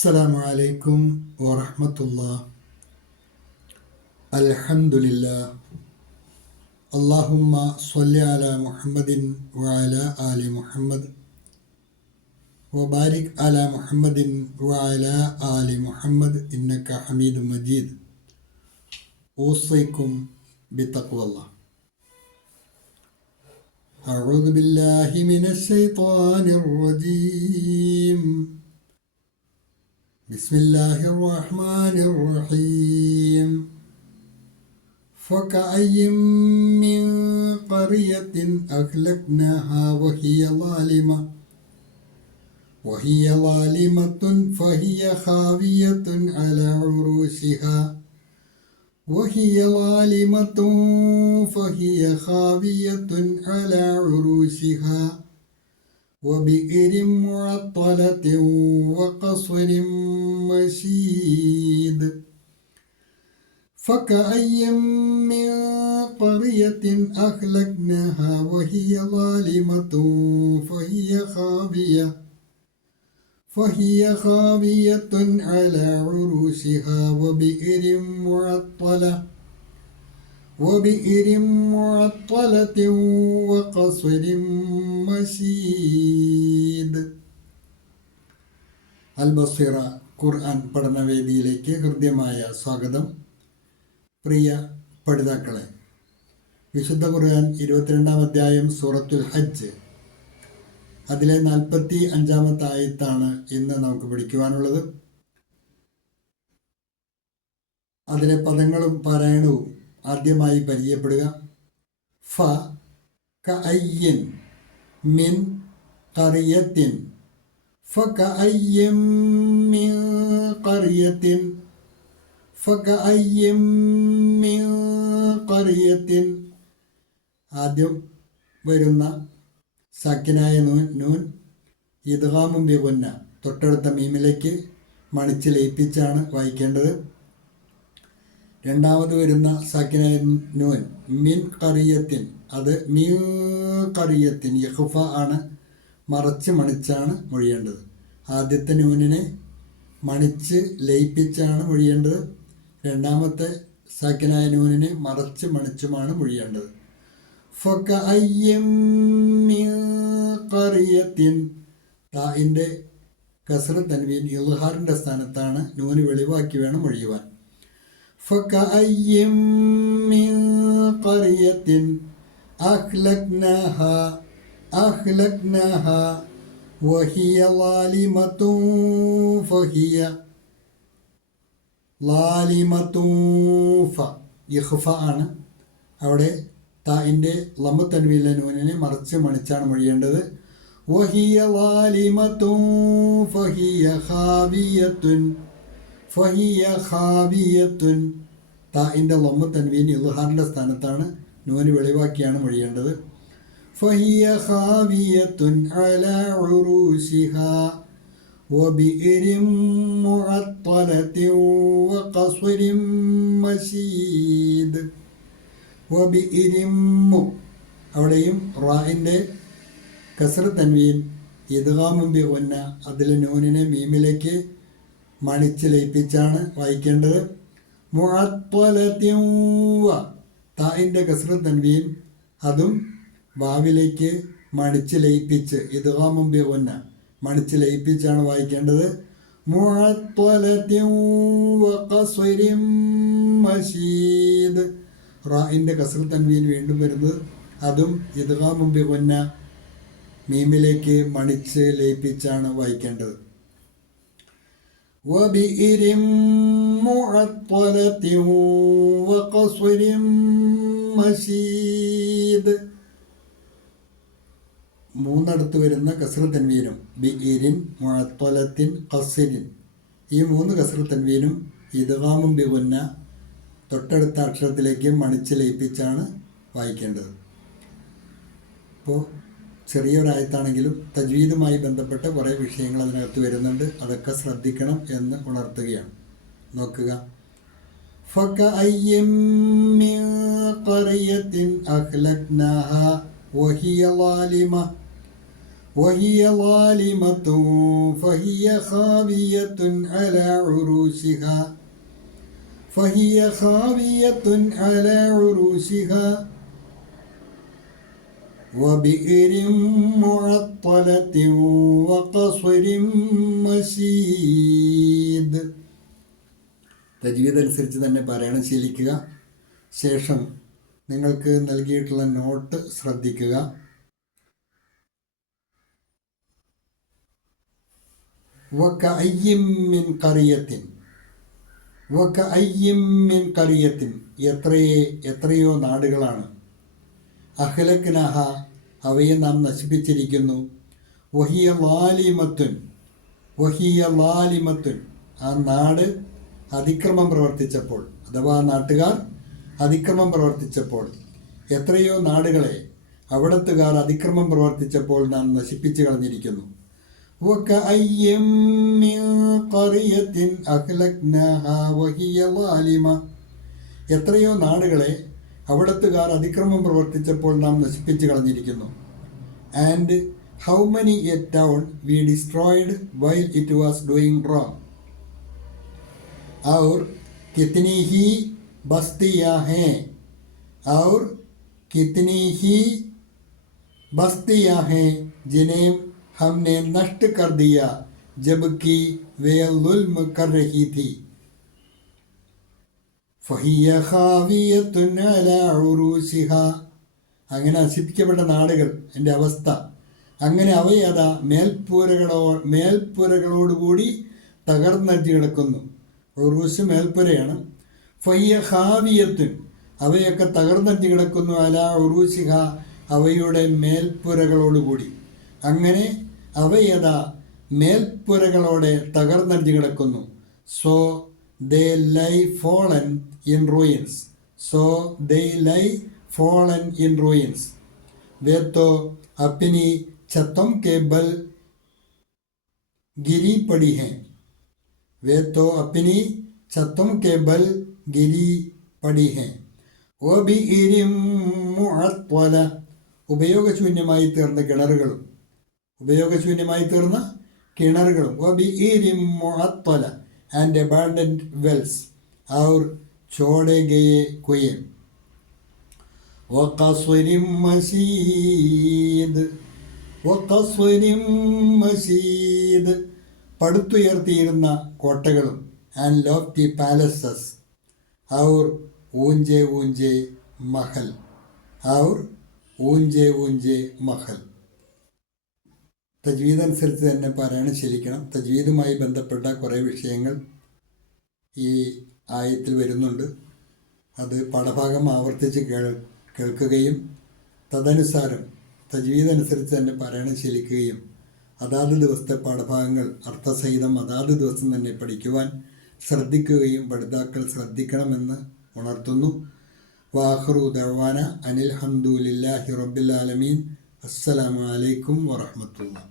السلام عليكم ورحمة الله. الحمد لله. اللهم صل على محمد وعلى آل محمد وبارك على محمد وعلى آل محمد إنك حميد مجيد. أوصيكم بتقوى الله. أعوذ بالله من الشيطان الرجيم. بسم الله الرحمن الرحيم. فكأي من قرية أهلكناها وهي ظالمة فهي خاوية على عروشها وبئر معطلة وقصر مشيد. فكأي من قرية أهلكناها وهي ظالمة فهي خاوية على عروشها وبئر معطلة وقصر മശീദ്. അൽ ബസീറ ഖുർആൻ പഠനവേദിയിലേക്ക് ഹൃദ്യമായ സ്വാഗതം. പ്രിയ പഠിതാക്കളെ, വിശുദ്ധ ഖുർആൻ 22-ാം അധ്യായം സൂറത്തുൽ ഹജ്ജ്, അതിലെ 45-ാമത്തെ ആയത്താണ് ഇന്ന് നമുക്ക് പഠിക്കുവാനുള്ളത്. അതിലെ പദങ്ങളും പാരായണവും ആദ്യമായി പരിചയപ്പെടുക. ഫ കഅയ്യിൻ മിൻ ഖറിയത്തിൻ ഫകഅയ്യിൻ മിൻ ഖറിയത്തിൻ ഫകഅയ്യിൻ മിൻ ഖറിയത്തിൻ. ആദ്യം വരുന്ന സാക്കിനായ നൂൻ ഇദ്ഗാമും ബിഗുന്ന തൊട്ടടുത്ത മീമിലേക്ക് മണിച്ച് ലയിപ്പിച്ചാണ് വായിക്കേണ്ടത്. രണ്ടാമത് വരുന്ന സാക്കിനായ നൂൻ മിൻ ഖറിയത്തിൻ, അത് മീൻ ഖറിയത്തിൻ യഖ്ഫ ആണ്, മറച്ച് മണിച്ചാണ് മൊഴിയേണ്ടത്. ആദ്യത്തെ നൂനിനെ മണിച്ച് ലയിപ്പിച്ചാണ് മൊഴിയേണ്ടത്. രണ്ടാമത്തെ സാക്കിനായ നൂനിനെ മറച്ച് മണിച്ചുമാണ് മൊഴിയേണ്ടത്. ഫകഅയ്യിൻ മിൻ ഖറിയത്തിൻ, താഇൻ്റെ കസ്ർ തൻവീൻ ഇൽഹാറിൻ്റെ സ്ഥാനത്താണ്, നൂന് വെളിവാക്കി വേണം മൊഴിയുവാൻ. ഫകഅയ്യിൻ മിൻ ഖറിയത്തിൻ അഹ്ലക്നാഹാ വഹിയ ളാലിമത്തുൻ ഇഖ്ഫ ആണ്. അവിടെ താഇൻ്റെ ലമ്മു തൻവീനിലെ നൂനിനെ മറിച്ച് മണിച്ചാണ് മൊഴിയേണ്ടത്. വഹിയ ളാലിമത്തുൻ ഫഹിയ ഖാവിയത്തുൻ, താഇൻ്റെ ലമ്മു തൻവീൻ ഇൽഹാറിൻ്റെ സ്ഥാനത്താണ്, നൂന് വെളിവാക്കിയാണ് മൊഴിയേണ്ടത്. ഫഹിയ ഖാവിയത്തുൻ അലാ ഉറൂശിഹാ വബിഇരിൻ മുഅത്തലത്തിൻ വഖസ്റിൻ മശീദ്. വബിഇരിൻ, അവിടെയും റാഇൻ്റെ കസ്ർ തൻവീൻ ഇദ്ഗാമും ബിഗുന്ന, അതിലെ നൂനിനെ മീമിലേക്ക് മണിച്ച് ലയിപ്പിച്ചാണ് വായിക്കേണ്ടത്. മുഅത്തലത്തിൻ താഇൻ്റെ കസ്ർ തൻവീൻ, അതും വാവിലേക്ക് മണിച്ച് ലയിപ്പിച്ച് ഇദ്ഗാമും ബിഗുന്ന മണിച്ച് ലയിപ്പിച്ചാണ് വായിക്കേണ്ടത്. മുഅത്തലത്തിൻ വഖസ്റിൻ മശീദ്, റാഇൻ്റെ കസ്ർ തൻവീൻ വീണ്ടും വരുന്നത്, അതും ഇദ്ഗാമും ബിഗുന്ന മീമിലേക്ക് മണിച്ച് ലയിപ്പിച്ചാണ് വായിക്കേണ്ടത്. വബിഇരിൻ മുഅത്തലത്തിൻ വഖസ്റിൻ മശീദ്. മൂന്നടുത്ത് വരുന്ന കസ്ർ തൻവീനും ബിഇരിൻ മുഅത്തലത്തിൻ ഖസ്റിൻ, ഈ മൂന്ന് കസ്ർ തൻവീനും ഇദ്ഗാമും ബിഗുന്ന തൊട്ടടുത്ത അക്ഷരത്തിലേക്ക് മണിച്ച് ലയിപ്പിച്ചാണ് വായിക്കേണ്ടത്. അപ്പോൾ ചെറിയൊരായത്താണെങ്കിലും തജ്വീദുമായി ബന്ധപ്പെട്ട കുറേ വിഷയങ്ങൾ അതിനകത്ത് വരുന്നുണ്ട്, അതൊക്കെ ശ്രദ്ധിക്കണം എന്ന് ഉണർത്തുകയാണ്. നോക്കുക. ഫകഅയ്യിൻ മിൻ ഖറിയത്തിൻ അഹ്ലക്നാഹാ വഹിയ ളാലിമ وهي ظالمة فهي خاوية على عروشها فهي خاوية على عروشها وبئر معطلة وقصر مشيد. തജ്വീദ് അനുസരിച്ച് തന്നെ പാരായണം ശീലിക്കുക. ശേഷം നിങ്ങൾക്ക് നൽകിയിട്ടുള്ള നോട്ട് ശ്രദ്ധിക്കുക. വകഅയ്യിൻ മിൻ ഖറിയത്തിൻ, വകഅയ്യിൻ മിൻ ഖറിയത്തിൻ, എത്രയോ നാടുകളാണ്. അഹ്ലക്നഹ, അവയെ നാം നശിപ്പിച്ചിരിക്കുന്നു. വഹിയ ലാലിമത്തുൻ, വഹിയ ലാലിമത്തുൻ, ആ നാട് അതിക്രമം പ്രവർത്തിച്ചപ്പോൾ, അഥവാ നാട്ടുകാർ അതിക്രമം പ്രവർത്തിച്ചപ്പോൾ, എത്രയോ നാടുകളെ അവിടത്തുകാർ അതിക്രമം പ്രവർത്തിച്ചപ്പോൾ നാം നശിപ്പിച്ചു കളഞ്ഞിരിക്കുന്നു. വകഅയ്യിൻ മിൻ ഖറിയത്തിൻ അഹ്ലക്നാഹാ വഹിയ ളാലിമ, എത്രയോ നാടുകളെ അവിടത്തുകാർ അതിക്രമം പ്രവർത്തിച്ചപ്പോൾ നാം നശിപ്പിച്ചു കളഞ്ഞിരിക്കുന്നു. And how many a town we destroyed while it was doing wrong. और कितनी ही बस्तियाँ हैं, और कितनी ही बस्तियाँ हैं जिन्हें हमने नष्ट कर दिया जबकि वे जुल्म कर रही थी. ഫഹിയ ഖാവിയത്തുൻ അലാ ഉറൂസിഹാ, അങ്ങനെ നശിപ്പിക്കപ്പെട്ട നാടുകൾ എൻ്റെ അവസ്ഥ, അങ്ങനെ അവയതാ മേൽപ്പുരകളോടുകൂടി തകർന്നടിച്ച് കിടക്കുന്നു. ഉറൂസ് മേൽപ്പുരയാണ്. ഫഹിയ ഖാവിയത്തുൻ, അവയൊക്കെ തകർന്നടിച്ച് കിടക്കുന്നു. അലാ ഉറൂസിഹ, അവയുടെ മേൽപ്പുരകളോടുകൂടി. അങ്ങനെ അവയതാ മേൽപ്പുരകളോടെ തകർന്നടിച്ച് കിടക്കുന്നു. So they lie fallen in ruins, so they lie fallen in ruins. वे तो अपनी छतों के बल गिरी पड़ी हैं, वे तो अपनी छतों के बल गिरी पड़ी हैं. वो भी इरिम मुअत्तല, ഉപയോഗശൂന്യമായി തീർന്ന കിണറുകളും, ഉപയോഗശൂന്യമായി തീർന്ന കിണറുകളും. वो भी इरिम मुअत्तല and abandoned wells, और छोड़े गए कुएं. वक़स्रिम मशीद, वक़स्रिम मशीद, പടുത്തുയർത്തിയിരുന്ന കോട്ടകളും. and lofty palaces, और ऊंचे ऊंचे महल, और ऊंचे ऊंचे महल. തജ്വീദ് അനുസരിച്ച് തന്നെ പാരായണം ശീലിക്കണം. തജ്വീദുമായി ബന്ധപ്പെട്ട കുറേ വിഷയങ്ങൾ ഈ ആയത്തിൽ വരുന്നുണ്ട്. അത് പാഠഭാഗം ആവർത്തിച്ച് കേൾക്കുകയും തദനുസാരം തജ്വീദ് അനുസരിച്ച് തന്നെ പാരായണം ശീലിക്കുകയും അതാത് ദിവസത്തെ പാഠഭാഗങ്ങൾ അർത്ഥസഹിതം അതാത് ദിവസം തന്നെ പഠിക്കുവാൻ ശ്രദ്ധിക്കുകയും പഠിതാക്കൾ ശ്രദ്ധിക്കണമെന്ന് ഉണർത്തുന്നു. വാഖിറു ദഅ്വാന അനിൽ ഹംദുലില്ലാഹി റബ്ബിൽ ആലമീൻ. അസ്സലാമു അലൈക്കും വറഹ്മത്തുള്ളാഹി.